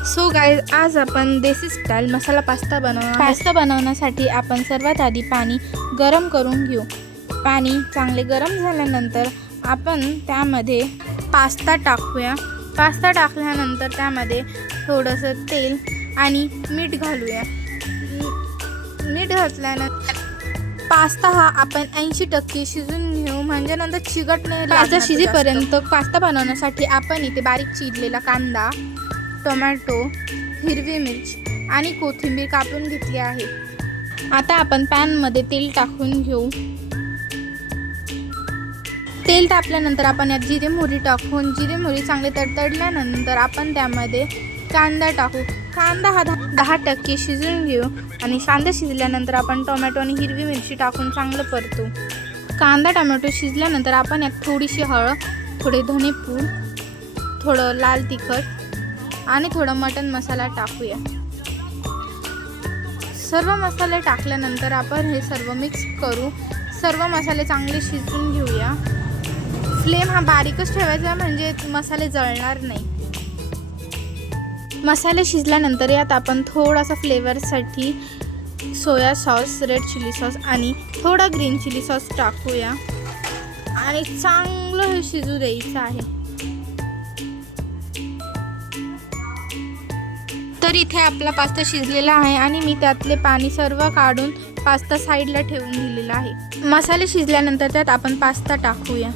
So guys, आज आपण देसी style मसाला pasta बनवण्यासाठी आपण सर्वात आधी पाणी गरम करून घेऊ। पाणी चांगले गरम झाल्यानंतर आपण त्यामध्ये पास्ता टाकूया। पास्ता टाकल्यानंतर त्यामध्ये थोडंसं तेल आणि मीठ घालूया। मीठ घातल्यानंतर पास्ता हा आपण 80% शिजून घेऊ, म्हणजे नंतर चिकट नाही। पास्ता शिजेपर्यंत पास्ता बनवण्यासाठी आपण इथे बारीक चिरलेला कांदा, टोमॅटो, हिरवी मिरची आणि कोथिंबीर कापून घेतली आहे। आता आपण पॅनमध्ये तेल टाकून घेऊ। तेल तापल्यानंतर आपण यात जिरे मोहरी टाकून जिरे मोहरी चांगले तडतडल्यानंतर आपण त्यामध्ये कांदा टाकू। कांदा हा 10% शिजून घेऊ आणि कांदा शिजल्यानंतर आपण टोमॅटो आणि हिरवी मिरची टाकून चांगलं परतू। कांदा टोमॅटो शिजल्यानंतर आपण यात थोडीशी हळद, थोडे धनेपूड, थोडं लाल तिखट आणि थोडं मटन मसाला टाकूया। सर्व मसाले टाकल्यानंतर आपण हे सर्व मिक्स करू। सर्व मसाले चांगले शिजवून घेऊया। फ्लेम हा बारीकच ठेवायचा, म्हणजे मसाले जळणार नाही। मसाले शिजल्यानंतर यात आपण थोडासा फ्लेवरसाठी soya sauce, red chilli sauce आणि थोडा ग्रीन चिली सॉस टाकूया आणि चांगलं हे शिजू द्यायचं आहे। तर इथे आपला पास्ता शिजलेला आहे आणि मी त्यातले पाणी सर्व काढून पास्ता साईडला ठेवून दिलेला आहे। मसाले शिजल्यानंतर त्यात आपण पास्ता टाकूया।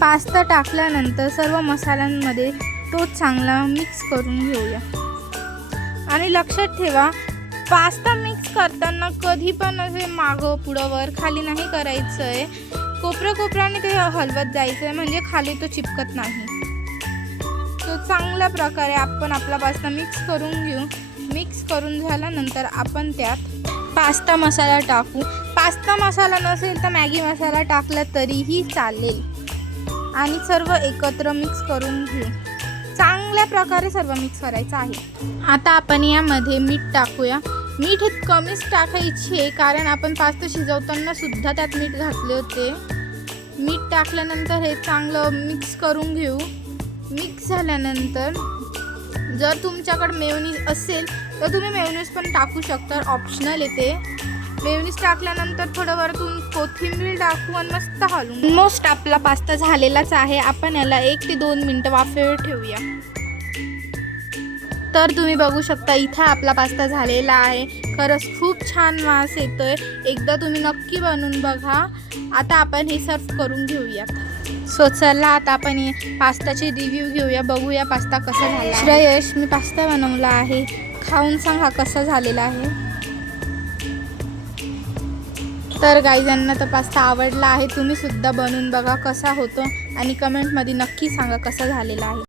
पास्ता टाकल्यानंतर सर्व मसाल्यांमध्ये तो चांगला मिक्स करून घेऊया। आणि लक्षात ठेवा, पास्ता मिक्स करताना कधी पण असे मागं पुढं वर खाली नाही करायचं आहे। कोपऱ्याने ते हलवत जायचं आहे, म्हणजे खाली तो चिपकत नाही। तो चांगल्या प्रकारे आपण आपला पास्ता मिक्स करून घेऊ। मिक्स करून झाल्यानंतर आपण त्यात पास्ता मसाला टाकू। पास्ता मसाला नसेल तर मॅगी मसाला टाकला तरीही चालेल आणि सर्व एकत्र मिक्स करून घेऊ। चांगल्या प्रकारे सर्व मिक्स करायचं आहे। आता आपण यामध्ये मीठ टाकूया। मीठ हे कमीच टाकायचे, कारण आपण पास्ता शिजवताना सुद्धा त्यात मीठ घातले होते। मीठ टाकल्यानंतर हे चांगलं मिक्स करून घेऊ। मिक्स झाल्यानंतर जर तुमच्याकडे मेयोनीज असेल तर तुम्ही मेयोनीज पण टाकू शकता, ऑप्शनल येते। मेयोनीज टाकल्यानंतर थोडं वरतून कोथिंबीर टाकू आणि मस्त हलवून। ऑलमोस्ट आपला पास्ता झालेलाच आहे। आपण याला 1 ते 2 मिनिटं वाफेवर ठेवूया। तर तुम्ही बघू शकता, इथं आपला पास्ता झालेला आहे। खरंच खूप छान वास येतोय। एकदा तुम्ही नक्की बनवून बघा। आता आपण हे सर्व करून घेऊयात। सो चला, आता आपण पास्ताचे रिव्ह्यू घेऊया, बघूया पास्ता कसा झाला। श्रेयश, मी पास्ता बनवला आहे, खाऊन सांग हा कसा झालेला आहे। तर गाईजांना तर पास्ता आवडला आहे। तुम्ही सुद्धा बनवून बघा कसा होतो आणि कमेंटमध्ये नक्की सांगा कसा झालेला आहे।